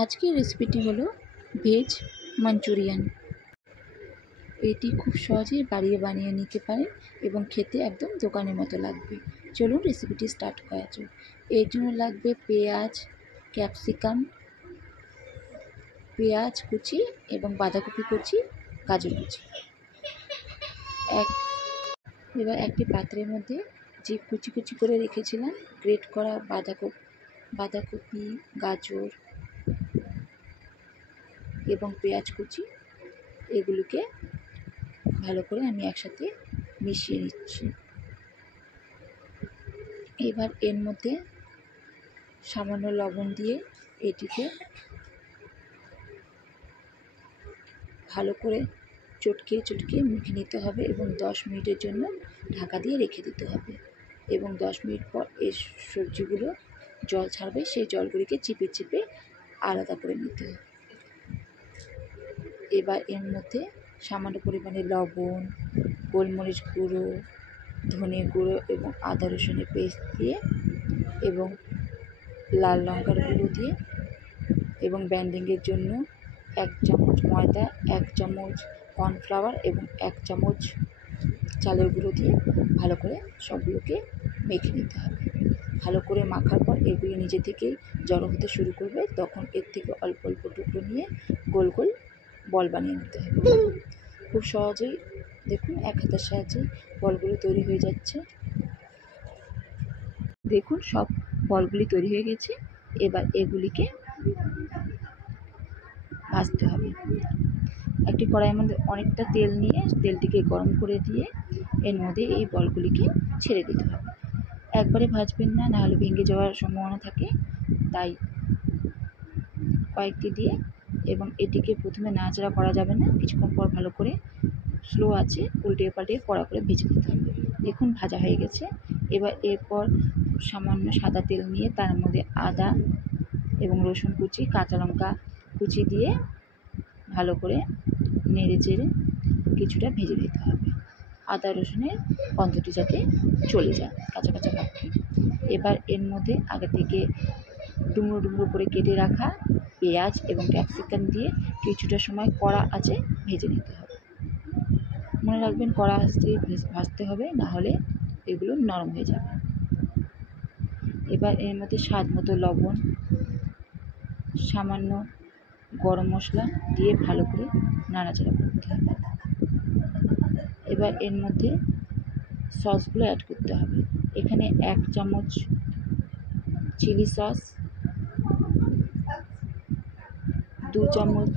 আজকের রেসিপিটি হলো ভেজ মাঞ্চুরিয়ান। এটি খুব সহজেই বানিয়ে নিতে পারেন এবং খেতে একদম দোকানের মতো লাগবে। চলুন রেসিপিটি স্টার্ট করা যাক। এর জন্য লাগবে পেঁয়াজ, ক্যাপসিকাম, পেঁয়াজ কুচি এবং বাঁধাকপি কুচি, গাজর কুচি। এবার একটি পাত্রের মধ্যে যে কুচি কুচি করে রেখেছিলাম গ্রেট করা বাঁধাকপি, গাজর এবং পেঁয়াজ কুচি, এগুলোকে ভালো করে আমি একসাথে মিশিয়ে নিচ্ছি। এবার এর মধ্যে সামান্য লবণ দিয়ে এটিকে ভালো করে চটকে মেখে নিতে হবে এবং 10 মিনিটের জন্য ঢাকা দিয়ে রেখে দিতে হবে। এবং 10 মিনিট পর এই সবজিগুলো জল ছাড়বে, সেই জলগুলিকে চিপে আলাদা করে নিতে হবে। এবার এর মধ্যে সামান্য পরিমাণে লবণ, গোলমরিচ গুঁড়ো, ধনে গুঁড়ো এবং আদা রসুনের পেস্ট দিয়ে এবং লাল লঙ্কার গুঁড়ো দিয়ে এবং ব্যান্ডিংয়ের জন্য 1 চামচ ময়দা, 1 চামচ কর্নফ্লাওয়ার এবং 1 চামচ চালের গুঁড়ো দিয়ে ভালো করে সবগুলোকে মেখে নিতে হবে। ভালো করে মাখার পর এগুলি নিজে থেকেই জড়ো হতে শুরু করবে, তখন এর থেকে অল্প অল্প টুকরো নিয়ে গোল গোল বল বানিয়ে নিতে হবে। খুব সহজেই দেখুন এক হাতের সাহায্যে বলগুলো তৈরি হয়ে যাচ্ছে। দেখুন সব বলগুলি তৈরি হয়ে গেছে। এবার এগুলিকে ভাজতে হবে। একটি কড়াইয়ের মধ্যে অনেকটা তেল নিয়ে তেলটিকে গরম করে দিয়ে এর মধ্যে এই বলগুলিকে ছেড়ে দিতে হবে। একবারে ভাজবেন না, নাহলে ভেঙে যাওয়ার সম্ভাবনা থাকে, তাই কয়েকটি দিয়ে এবং এটিকে প্রথমে নাড়াচাড়া করা যাবে না, কিছুক্ষণ পর ভালো করে স্লো আছে উল্টে পাল্টে কড়া করে ভেজে নিতে হবে। দেখুন ভাজা হয়ে গেছে। এবার এরপর সামান্য সাদা তেল নিয়ে তার মধ্যে আদা এবং রসুন কুচি, কাঁচা লঙ্কা কুচি দিয়ে ভালো করে নেড়ে চেড়ে কিছুটা ভেজে দিতে হবে। আদা রসুনের গন্ধটি যাতে চলে যায়, কাঁচা কাঁচা ভাবটি। এবার এর মধ্যে আগে থেকে ডুমরো ডুমরো করে কেটে রাখা পেঁয়াজ এবং ক্যাপসিকাম দিয়ে কিছুটা সময় কড়া আঁচে ভেজে নিতে হবে। মনে রাখবেন কড়া আঁচে ভাজতে হবে, না হলে এগুলো নরম হয়ে যাবে। এবার এর মধ্যে স্বাদ মতো লবণ, সামান্য গরম মশলা দিয়ে ভালো করে নাড়াচাড়া করতে হবে। এবার এর মধ্যে সসগুলো অ্যাড করতে হবে। এখানে 1 চামচ চিলি সস, 2 চামচ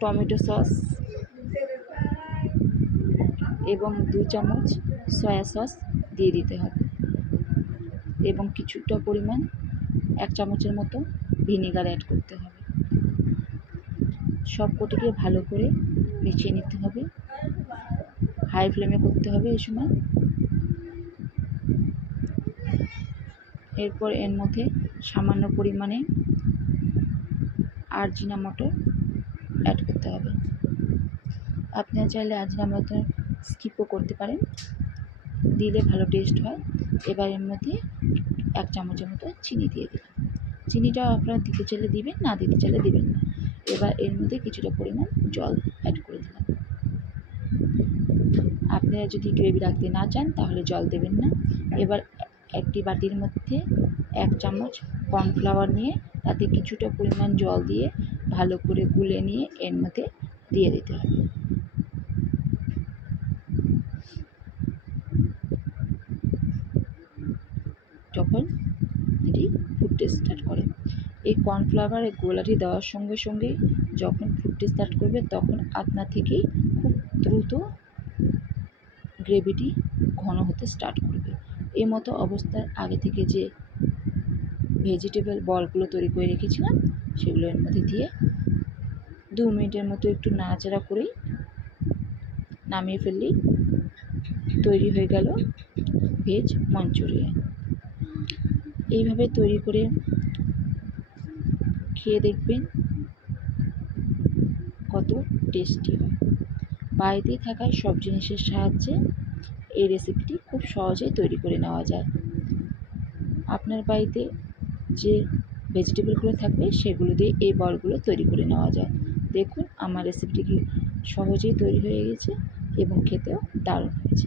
টমেটো সস এবং 2 চামচ সয়া সস দিয়ে দিতে হবে এবং কিছুটা পরিমাণ 1 চামচের মতো ভিনেগার অ্যাড করতে হবে। সব কটিকে ভালো করে মিশিয়ে নিতে হবে। হাই ফ্লেমে করতে হবে এই সময়। এরপর এর মধ্যে সামান্য পরিমাণে আজিনামোটো অ্যাড করতে হবে। আপনারা চাইলে আজিনামোটো স্কিপও করতে পারেন, দিলে ভালো টেস্ট হয়। এবার এর মধ্যে 1 চামচের মতো চিনি দিয়ে দিলাম। চিনিটা আপনারা দিতে চাইলে দিবেন, না দিতে চাইলে দিবেন না। এবার এর মধ্যে কিছুটা পরিমাণ জল অ্যাড করে দিলাম। আপনারা যদি গ্রেভি রাখতে না চান তাহলে জল দেবেন না। এবার একটি বাটির মধ্যে 1 চামচ কর্নফ্লাওয়ার নিয়ে তাতে কিছুটা পরিমাণ জল দিয়ে ভালো করে গুলে নিয়ে এর মধ্যে দিয়ে দিতে হবে। যখন এটি ফুটতে স্টার্ট করে, এই কর্নফ্লাওয়ারের গোলাটি দেওয়ার সঙ্গে সঙ্গেই যখন ফুটতে স্টার্ট করবে, তখন আপনা থেকেই খুব দ্রুত গ্রেভিটি ঘন হতে স্টার্ট করবে। এই মতো অবস্থায় আগে থেকে যে ভেজিটেবল বলগুলো তৈরি করে রেখেছিলাম সেগুলো এর মধ্যে দিয়ে 2 মিনিটের মতো একটু নাড়াচাড়া করেই নামিয়ে ফেললেই তৈরি হয়ে গেল ভেজ মাঞ্চুরিয়ান। এইভাবে তৈরি করে খেয়ে দেখবেন কত টেস্টি হয়। বাড়িতে থাকা সব জিনিসের সাহায্যে এই রেসিপিটি খুব সহজেই তৈরি করে নেওয়া যায়। আপনার বাড়িতে যে ভেজিটেবলগুলো থাকবে সেগুলো দিয়ে এই বলগুলো তৈরি করে নেওয়া যায়। দেখুন আমার রেসিপিটি কি সহজেই তৈরি হয়ে গেছে এবং খেতেও দারুণ হয়েছে।